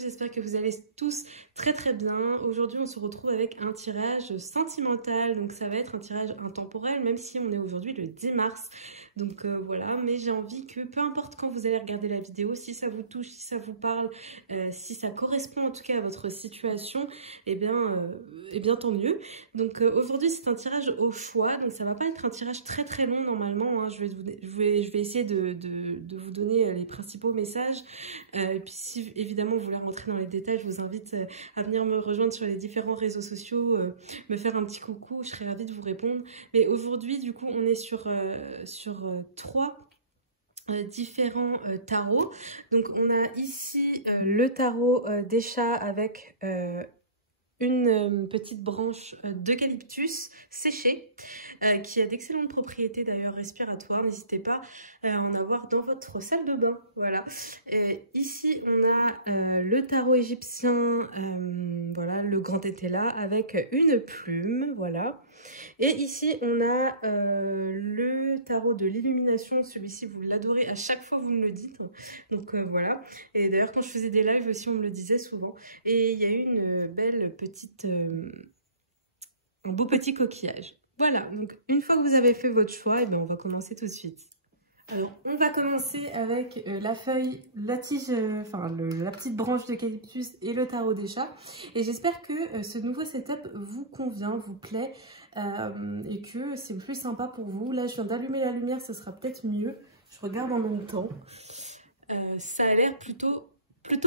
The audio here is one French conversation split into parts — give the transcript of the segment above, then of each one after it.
J'espère que vous allez tous très bien. Aujourd'hui on se retrouve avec un tirage sentimental, donc ça va être un tirage intemporel même si on est aujourd'hui le 10 mars. Donc voilà, mais j'ai envie que peu importe quand vous allez regarder la vidéo, si ça vous touche, si ça vous parle, si ça correspond en tout cas à votre situation, eh bien tant mieux. Donc aujourd'hui c'est un tirage au choix, donc ça va pas être un tirage très long normalement, hein. Je vais essayer de vous donner les principaux messages, et puis si évidemment vous voulez rentrer dans les détails, je vous invite à venir me rejoindre sur les différents réseaux sociaux, me faire un petit coucou, je serai ravie de vous répondre. Mais aujourd'hui du coup on est sur trois différents tarots. Donc on a ici le tarot des chats avec une petite branche d'eucalyptus séchée qui a d'excellentes propriétés d'ailleurs respiratoires. N'hésitez pas à en avoir dans votre salle de bain. Voilà. Ici on a le tarot égyptien, voilà, le grand étela avec une plume, voilà. Et ici on a le tarot de l'illumination. Celui-ci vous l'adorez, à chaque fois vous me le dites, donc voilà. Et d'ailleurs quand je faisais des lives aussi on me le disait souvent. Et il y a une belle petite un beau petit coquillage. Voilà, donc une fois que vous avez fait votre choix, et bien on va commencer tout de suite. Alors, on va commencer avec la feuille, la tige, la petite branche d'eucalyptus et le tarot des chats. Et j'espère que ce nouveau setup vous convient, vous plaît, et que c'est plus sympa pour vous. Là, je viens d'allumer la lumière, ce sera peut-être mieux. Je regarde en même temps. Ça a l'air plutôt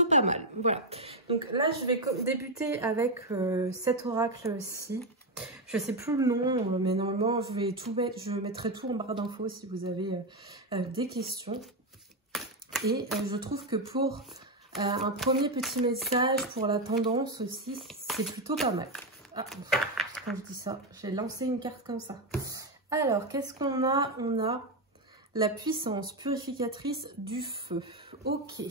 pas mal. Voilà. Donc là, je vais débuter avec cet oracle-ci. Je sais plus le nom, mais normalement je vais tout mettre, je mettrai tout en barre d'infos si vous avez des questions. Et je trouve que pour un premier petit message pour la tendance aussi, c'est plutôt pas mal. Ah, quand je dis ça, j'ai lancé une carte comme ça. Alors, qu'est-ce qu'on a? On a la puissance purificatrice du feu. Ok.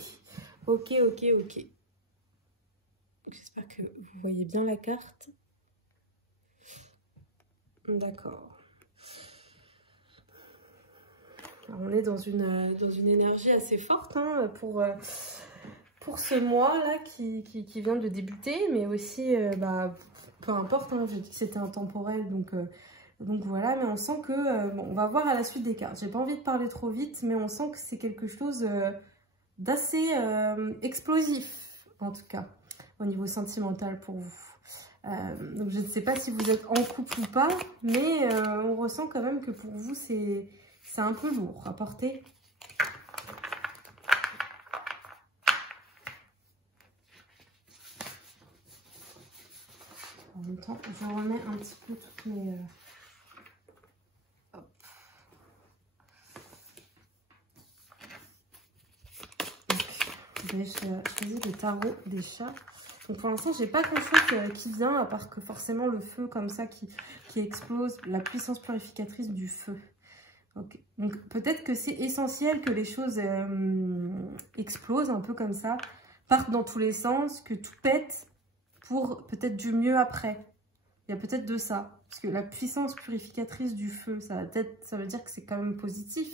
J'espère que vous voyez bien la carte. D'accord. On est dans une énergie assez forte, hein, pour ce mois-là qui vient de débuter, mais aussi, peu importe, hein, j'ai dit que c'était intemporel, donc voilà, mais on sent que, bon, on va voir à la suite des cartes. J'ai pas envie de parler trop vite, mais on sent que c'est quelque chose d'assez explosif, en tout cas, au niveau sentimental pour vous. Donc je ne sais pas si vous êtes en couple ou pas, mais on ressent quand même que pour vous c'est un peu lourd à porter. En même temps, je remets un petit peu toutes mes... Hop. Donc, j'ai choisi le tarot des chats. Donc pour l'instant, j'ai pas grand chose qui vient, à part que forcément le feu comme ça qui explose, la puissance purificatrice du feu. Okay. Donc peut-être que c'est essentiel que les choses explosent un peu comme ça, partent dans tous les sens, que tout pète pour peut-être du mieux après. Il y a peut-être de ça. Parce que la puissance purificatrice du feu, ça veut dire que c'est quand même positif.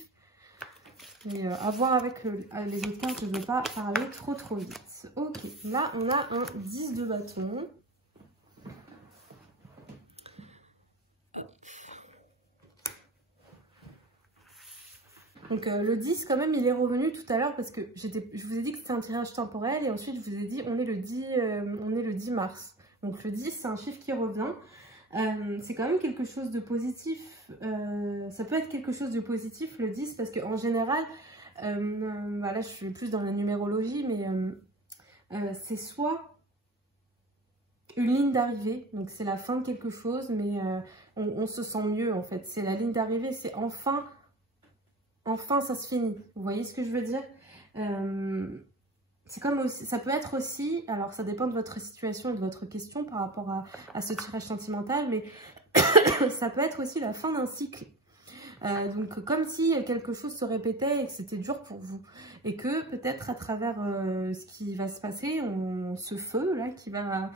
Mais à voir avec les autres cartes, je ne veux pas parler trop vite. Ok, là on a un 10 de bâton. Donc le 10 quand même il est revenu tout à l'heure parce que je vous ai dit que c'était un tirage temporel et ensuite je vous ai dit on est le 10 mars. Donc le 10 c'est un chiffre qui revient. C'est quand même quelque chose de positif. Ça peut être quelque chose de positif le 10 parce qu'en général, là je suis plus dans la numérologie, mais c'est soit une ligne d'arrivée, donc c'est la fin de quelque chose, mais on se sent mieux en fait. C'est la ligne d'arrivée, c'est enfin ça se finit. Vous voyez ce que je veux dire? C'est comme aussi, ça peut être aussi, alors ça dépend de votre situation et de votre question par rapport à ce tirage sentimental, mais ça peut être aussi la fin d'un cycle. Donc comme si quelque chose se répétait et que c'était dur pour vous. Et que peut-être à travers ce qui va se passer, ce feu là qui va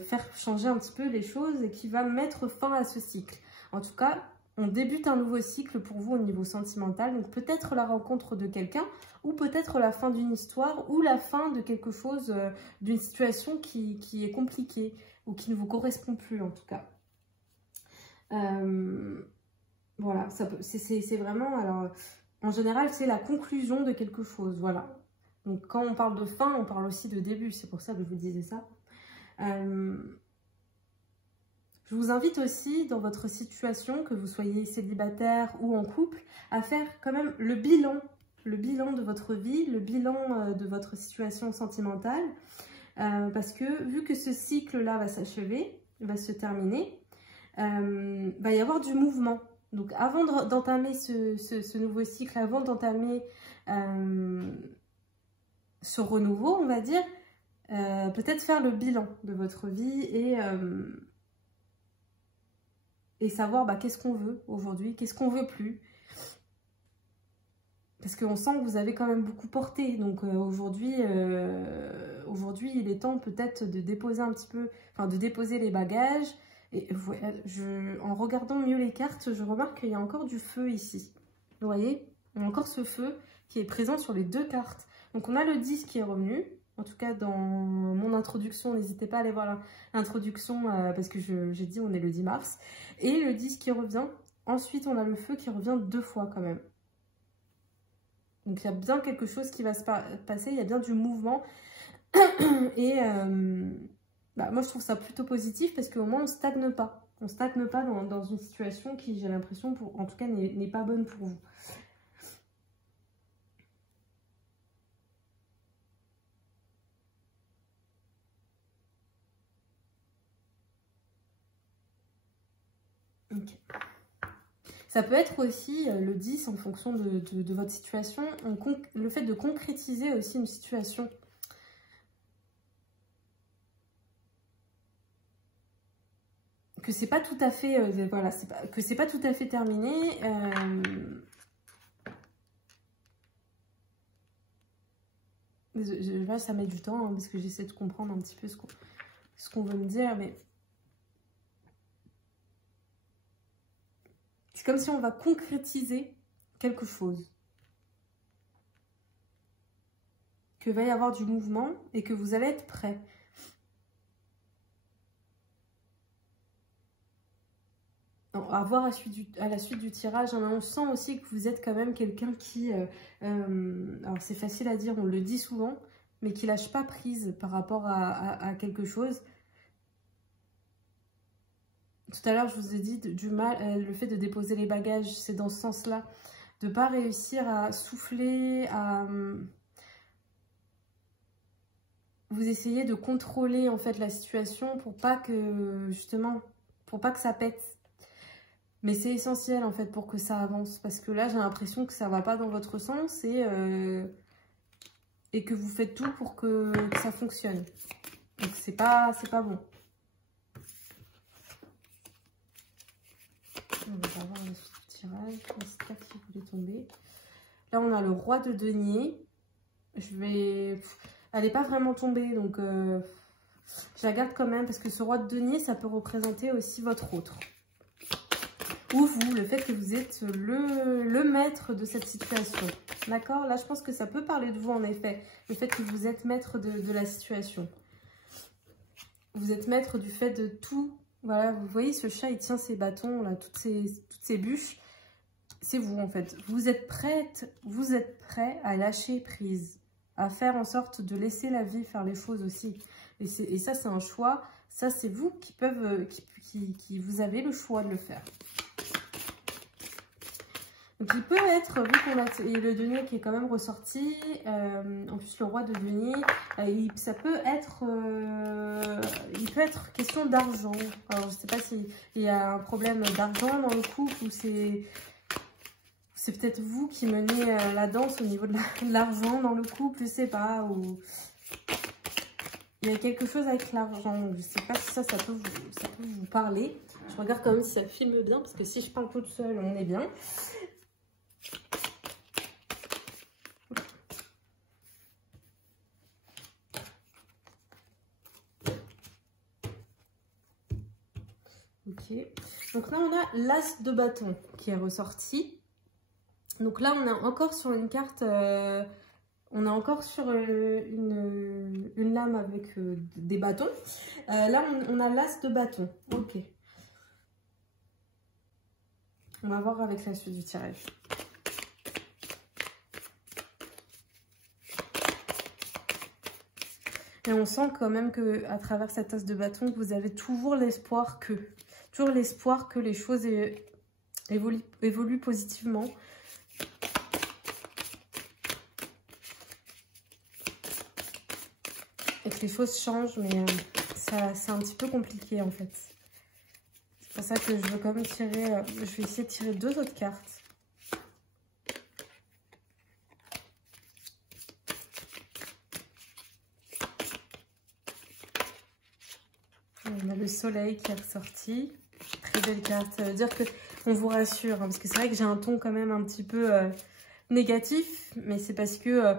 faire changer un petit peu les choses et qui va mettre fin à ce cycle. En tout cas, On débute un nouveau cycle pour vous au niveau sentimental. Donc peut-être la rencontre de quelqu'un ou peut-être la fin d'une histoire ou la fin de quelque chose, d'une situation qui est compliquée ou qui ne vous correspond plus en tout cas. Voilà, c'est vraiment, alors en général c'est la conclusion de quelque chose, voilà. Donc quand on parle de fin, on parle aussi de début, c'est pour ça que je vous disais ça. Je vous invite aussi, dans votre situation, que vous soyez célibataire ou en couple, à faire quand même le bilan de votre vie, le bilan de votre situation sentimentale. Parce que vu que ce cycle-là va s'achever, va se terminer, va y avoir du mouvement. Donc avant d'entamer ce nouveau cycle, avant d'entamer ce renouveau, on va dire, peut-être faire le bilan de votre vie et savoir qu'est-ce qu'on veut aujourd'hui, qu'est-ce qu'on veut plus. Parce qu'on sent que vous avez quand même beaucoup porté. Donc aujourd'hui, il est temps peut-être de déposer un petit peu, enfin de déposer les bagages. Et en regardant mieux les cartes, je remarque qu'il y a encore du feu ici. Vous voyez, il y a encore ce feu qui est présent sur les deux cartes. Donc on a le 10 qui est revenu. En tout cas, dans mon introduction, n'hésitez pas à aller voir l'introduction parce que j'ai dit on est le 10 mars. Et le 10 qui revient. Ensuite, on a le feu qui revient 2 fois quand même. Donc, il y a bien quelque chose qui va se passer. Il y a bien du mouvement. Et moi, je trouve ça plutôt positif parce qu'au moins, on ne stagne pas. On ne stagne pas dans une situation qui, j'ai l'impression, en tout cas, n'est pas bonne pour vous. Ok. Ça peut être aussi le 10 en fonction de votre situation, le fait de concrétiser aussi une situation. Que c'est pas tout à fait, voilà, que c'est pas tout à fait terminé. Là, ça met du temps parce que j'essaie de comprendre un petit peu ce qu'on veut me dire, mais c'est comme si on va concrétiser quelque chose. Que va y avoir du mouvement et que vous allez être prêt. À voir à la suite du tirage, on sent aussi que vous êtes quand même quelqu'un qui, alors c'est facile à dire, on le dit souvent, mais qui lâche pas prise par rapport à quelque chose. Tout à l'heure, je vous ai dit du mal, le fait de déposer les bagages, c'est dans ce sens-là, de pas réussir à souffler, à vous essayez de contrôler en fait la situation pour pas que, justement, pour pas que ça pète. Mais c'est essentiel en fait pour que ça avance. Parce que là, j'ai l'impression que ça va pas dans votre sens et que vous faites tout pour que ça fonctionne. Donc c'est pas bon. On va voir la suite du tirage. C'est pas qui voulait tomber. Là, on a le roi de denier. Elle n'est pas vraiment tombée, donc je la garde quand même. Parce que ce roi de denier, ça peut représenter aussi votre autre. Ou vous, le fait que vous êtes le maître de cette situation. D'accord? Là, je pense que ça peut parler de vous, en effet. Le fait que vous êtes maître de la situation. Vous êtes maître du fait de tout. Voilà, vous voyez, ce chat, il tient ses bâtons, là, toutes ces bûches. C'est vous, en fait. Vous êtes prêt à lâcher prise. À faire en sorte de laisser la vie faire les choses aussi. Et ça, c'est un choix. Ça, c'est vous qui vous avez le choix de le faire. Donc, il peut être, vu qu'on a le denier qui est quand même ressorti, en plus le roi de denier, ça peut être, il peut être question d'argent. Alors, je ne sais pas s'il y a un problème d'argent dans le couple ou c'est peut-être vous qui menez la danse au niveau de l'argent dans le couple, je ne sais pas. Ou il y a quelque chose avec l'argent, je ne sais pas si ça peut vous parler. Je regarde quand même si ça filme bien, parce que si je parle toute seule, on est bien. Ok. Donc là, on a l'as de bâton qui est ressorti. Donc là, on est encore sur une carte... on est encore sur une lame avec des bâtons. Là, on a l'as de bâton. Ok. On va voir avec la suite du tirage. Et on sent quand même qu'à travers cette as de bâton, que vous avez toujours l'espoir que les choses évoluent positivement. Et que les choses changent, mais c'est un petit peu compliqué en fait. C'est pour ça que je veux quand même tirer, je vais essayer de tirer 2 autres cartes. On a le soleil qui est ressorti. Très belle carte. Ça veut dire qu'on vous rassure. Hein, parce que c'est vrai que j'ai un ton quand même un petit peu négatif. Mais c'est parce que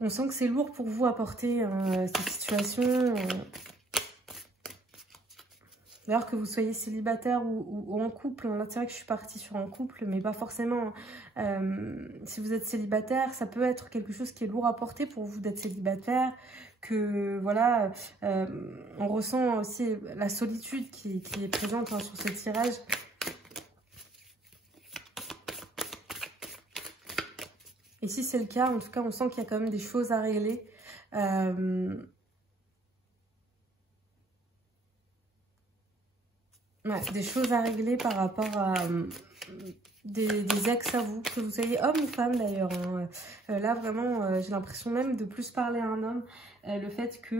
on sent que c'est lourd pour vous à porter cette situation. D'ailleurs, que vous soyez célibataire ou en couple. Là, c'est vrai que je suis partie sur un couple, mais pas forcément. Si vous êtes célibataire, ça peut être quelque chose qui est lourd à porter pour vous d'être célibataire. Que voilà, on ressent aussi la solitude qui est présente hein, sur ce tirage. Et si c'est le cas, en tout cas, on sent qu'il y a quand même des choses à régler. Ouais, des choses à régler par rapport à des ex à vous, que vous soyez homme ou femme d'ailleurs. Hein. Là, vraiment, j'ai l'impression même de plus parler à un homme. Le fait que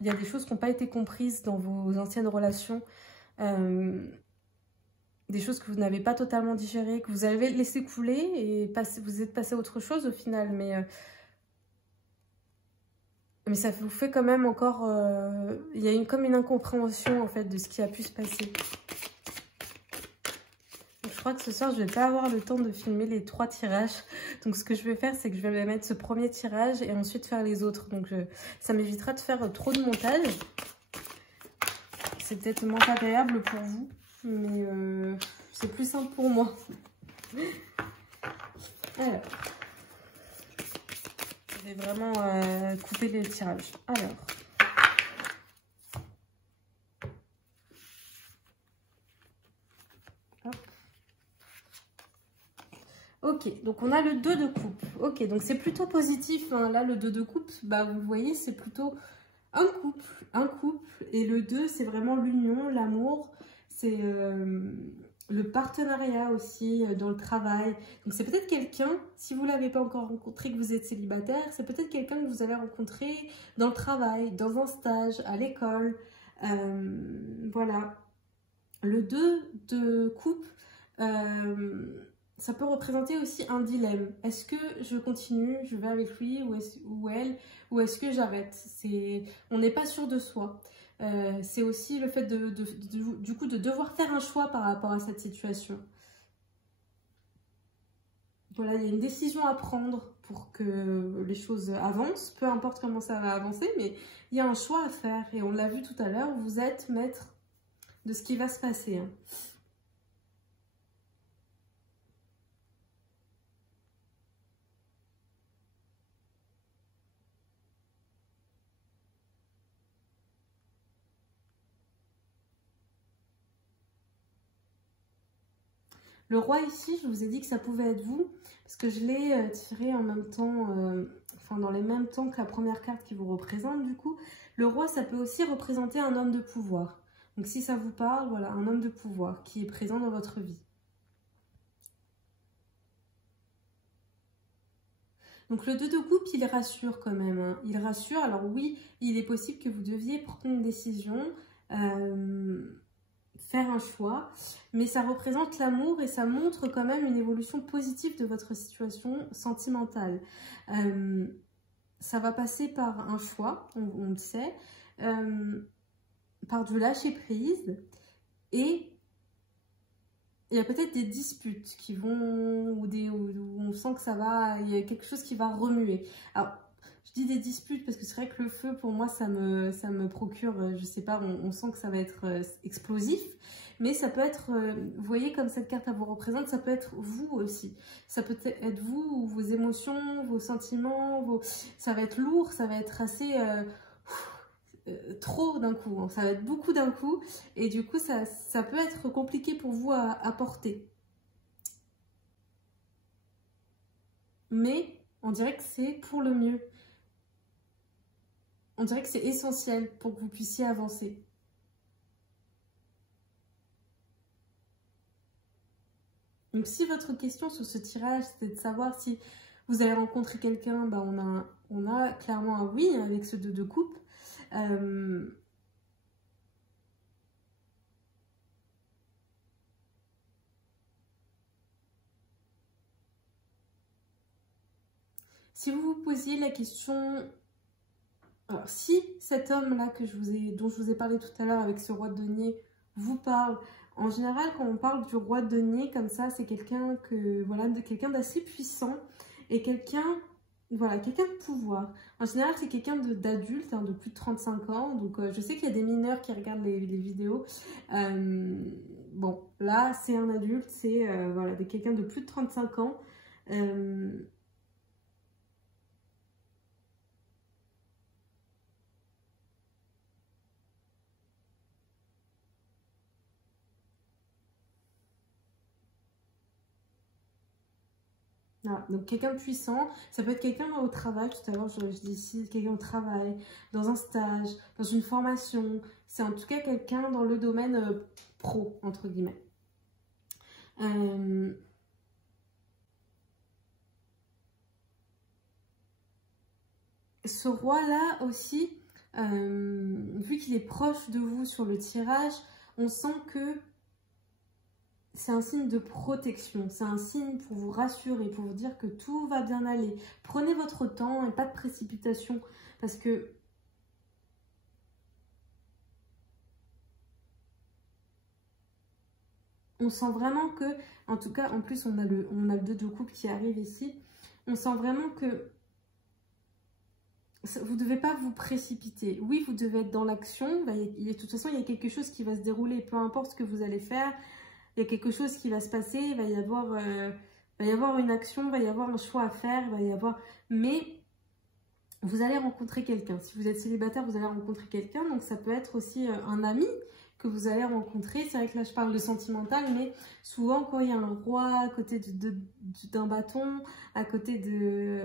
il y a des choses qui n'ont pas été comprises dans vos anciennes relations. Des choses que vous n'avez pas totalement digérées, que vous avez laissé couler et vous êtes passé à autre chose au final. Mais ça vous fait quand même encore... il y a comme une incompréhension en fait de ce qui a pu se passer. Donc, je crois que ce soir, je ne vais pas avoir le temps de filmer les 3 tirages. Donc ce que je vais faire, c'est que je vais mettre ce premier tirage et ensuite faire les autres. Donc ça m'évitera de faire trop de montage. C'est peut-être moins agréable pour vous, mais c'est plus simple pour moi. Alors, je vais vraiment couper les tirages. Alors, hop. Ok, donc on a le 2 de coupe. Ok, donc c'est plutôt positif. Hein. Là, le 2 de coupe, bah, vous voyez, c'est plutôt un couple. Et le 2, c'est vraiment l'union, l'amour. C'est le partenariat aussi dans le travail. Donc c'est peut-être quelqu'un, si vous ne l'avez pas encore rencontré, que vous êtes célibataire, c'est peut-être quelqu'un que vous allez rencontrer dans le travail, dans un stage, à l'école. Voilà. Le 2 de coupe, ça peut représenter aussi un dilemme. Est-ce que je continue, je vais avec lui ou elle, ou est-ce que j'arrête? On n'est pas sûr de soi. C'est aussi le fait du coup de devoir faire un choix par rapport à cette situation. Voilà, il y a une décision à prendre pour que les choses avancent, peu importe comment ça va avancer, mais il y a un choix à faire. Et on l'a vu tout à l'heure, vous êtes maître de ce qui va se passer. Hein. Le roi ici, je vous ai dit que ça pouvait être vous, parce que je l'ai tiré en même temps, enfin dans les mêmes temps que la première carte qui vous représente du coup. Le roi, ça peut aussi représenter un homme de pouvoir. Donc si ça vous parle, voilà, un homme de pouvoir qui est présent dans votre vie. Donc le 2 de coupe, il rassure quand même. Hein. Il rassure, alors oui, il est possible que vous deviez prendre une décision, faire un choix, mais ça représente l'amour et ça montre quand même une évolution positive de votre situation sentimentale. Ça va passer par un choix, on le sait, par du lâcher prise, et il y a peut-être des disputes qui vont, où on sent que ça va, il y a quelque chose qui va remuer. Alors, dis des disputes parce que c'est vrai que le feu, pour moi, ça me procure, je sais pas, on sent que ça va être explosif. Mais ça peut être, vous voyez comme cette carte vous représente, ça peut être vous aussi. Ça peut être vous, vos émotions, vos sentiments, ça va être lourd, ça va être assez trop d'un coup. Hein. Ça va être beaucoup d'un coup. Et du coup, ça peut être compliqué pour vous à porter. Mais on dirait que c'est pour le mieux. On dirait que c'est essentiel pour que vous puissiez avancer. Donc si votre question sur ce tirage, c'est de savoir si vous allez rencontrer quelqu'un, bah on a clairement un oui avec ce 2 de coupe. Si vous vous posiez la question, alors si cet homme-là dont je vous ai parlé tout à l'heure avec ce roi de denier vous parle, en général quand on parle du roi de denier comme ça, c'est quelqu'un quelqu'un d'assez puissant et quelqu'un de pouvoir. En général, c'est quelqu'un d'adulte, hein, de plus de 35 ans. Donc, je sais qu'il y a des mineurs qui regardent les vidéos. Bon, là, c'est un adulte, c'est quelqu'un de plus de 35 ans. Voilà, donc quelqu'un de puissant, ça peut être quelqu'un au travail, tout à l'heure je dis ici, quelqu'un au travail, dans un stage, dans une formation, c'est en tout cas quelqu'un dans le domaine pro, entre guillemets. Ce roi-là aussi, vu qu'il est proche de vous sur le tirage, on sent que c'est un signe de protection, c'est un signe pour vous rassurer, pour vous dire que tout va bien aller. Prenez votre temps et pas de précipitation parce que on sent vraiment que, en tout cas, en plus on a le 2 de coupe qui arrive ici, on sent vraiment que vous ne devez pas vous précipiter. Oui, vous devez être dans l'action, de toute façon il y a quelque chose qui va se dérouler, peu importe ce que vous allez faire. Il y a quelque chose qui va se passer, il va y avoir une action, il va y avoir un choix à faire, mais vous allez rencontrer quelqu'un. Si vous êtes célibataire, vous allez rencontrer quelqu'un, donc ça peut être aussi un ami que vous allez rencontrer. C'est vrai que là, je parle de sentimental, mais souvent, quand il y a un roi à côté d'un bâton, à côté de...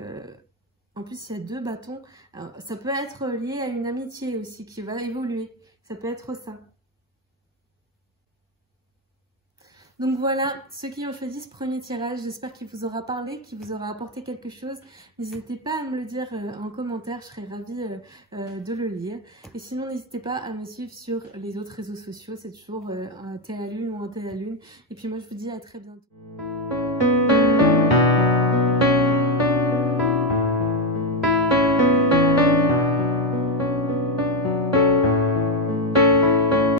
en plus, il y a 2 bâtons, ça peut être lié à une amitié aussi qui va évoluer. Ça peut être ça. Donc voilà, ceux qui ont choisi ce premier tirage, j'espère qu'il vous aura parlé, qu'il vous aura apporté quelque chose. N'hésitez pas à me le dire en commentaire, je serais ravie de le lire. Et sinon, n'hésitez pas à me suivre sur les autres réseaux sociaux, c'est toujours un thé à la lune ou un thé à la lune. Et puis moi, je vous dis à très bientôt.